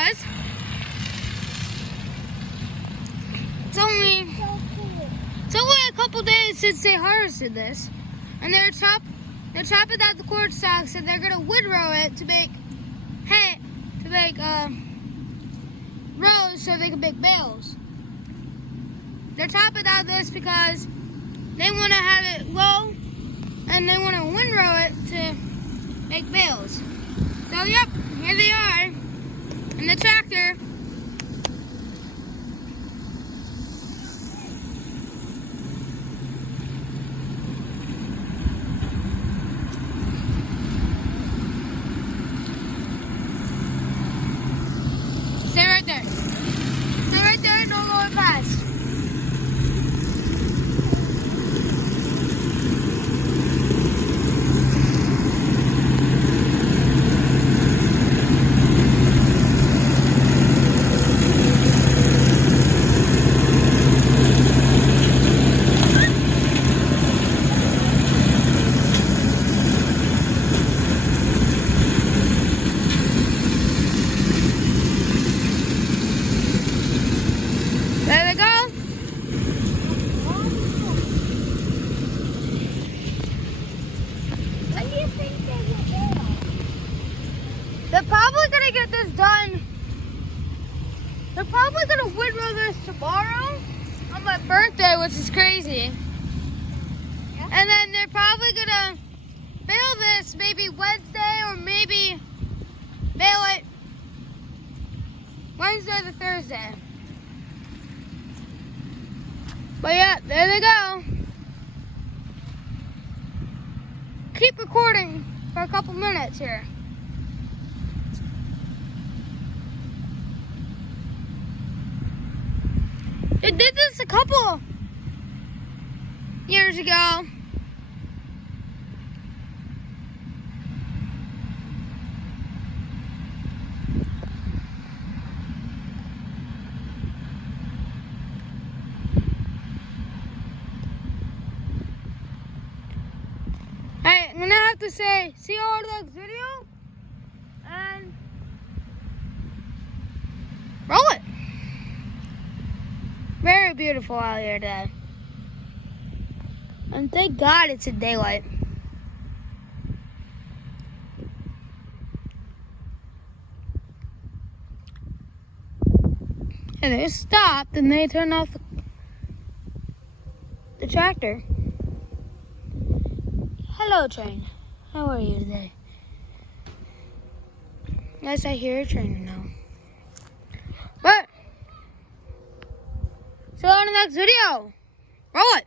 because it's only a couple days since they harvested this, and they're chopping out the corn stalks, and they're gonna windrow it to make hay, to make rows so they can make bales. They're chopping out this because they want to have it low, and they want to windrow it to make bales. So yep, here they are in the tractor. Stay right there. Stay right there, don't go fast. There they go. When do you think they will do? They're probably gonna get this done. They're probably gonna windrow this tomorrow on my birthday, which is crazy. Yeah. And then they're probably gonna bale this maybe Wednesday or maybe bale it Wednesday or Thursday. But yeah, there they go. Keep recording for a couple minutes here. They did this a couple years ago. Hey, I'm gonna have to say, see you all in the next video, and roll it. Very beautiful out here today. And thank God it's in daylight. And they stopped and they turned off the tractor. Hello, train. How are you today? Yes, I hear a train now. But, see you on the next video. Roll it.